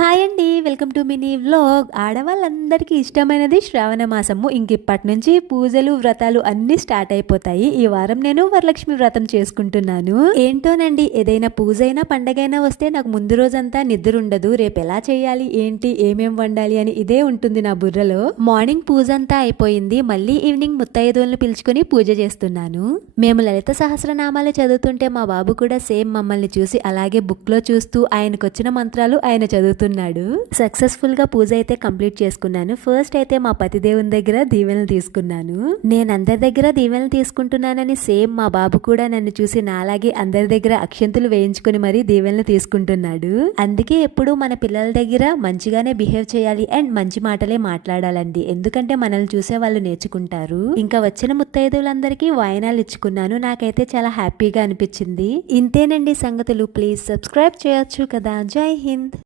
Hi అండి, welcome to mini vlog. ఆడవాళ్ళందరికీ ఇష్టమైనది శ్రావణ మాసము. ఇప్పటి నుంచి పూజలు వ్రతాలు అన్నీ స్టార్ట్ అయిపోతాయి. ఈ వారం నేను వరలక్ష్మి వ్రతం చేసుకుంటున్నాను. ఏంటోనండి, ఏదైనా పూజ అయినా పండగైనా వస్తే నాకు ముందు రోజంతా నిద్ర ఉండదు. రేపు ఎలా చేయాలి, ఏంటి, ఏమేం వండాలి అని ఇదే ఉంటుంది నా బుర్రలో. మార్నింగ్ పూజ అంతా అయిపోయింది. మళ్ళీ ఈవినింగ్ ముత్తైదువులను పిలుచుకొని పూజ చేస్తున్నాను. మేము లలిత సహస్రనామాలు చదువుతుంటే మా బాబు కూడా సేమ్ మమ్మల్ని చూసి అలాగే బుక్ లో చూస్తూ ఆయనకు వచ్చిన మంత్రాలు ఆయన చదువుతున్నాడు. సక్సెస్ఫుల్ గా పూజ అయితే కంప్లీట్ చేసుకున్నాను. ఫస్ట్ అయితే మా పతిదేవుని దగ్గర దీవెనలు తీసుకున్నాను. నేను అందరి దగ్గర దీవెనలు తీసుకుంటున్నానని సేమ్ మా బాబు కూడా నన్ను చూసి నాలాగే అందరి దగ్గర అక్షంతులు వేయించుకుని మరీ దీవెనలు తీసుకుంటున్నాడు. అందుకే ఎప్పుడు మన పిల్లల దగ్గర మంచిగానే బిహేవ్ చేయాలి అండ్ మంచి మాటలే మాట్లాడాలండి. ఎందుకంటే మనల్ని చూసే వాళ్ళు నేర్చుకుంటారు. ఇంకా వచ్చిన ముత్తైదువులందరికీ వాయనాలు ఇచ్చుకున్నాను. నాకైతే చాలా హ్యాపీగా అనిపించింది. ఇంతేనండి సంగతులు. ప్లీజ్ సబ్స్క్రైబ్ చేయొచ్చు కదా. జై హింద్.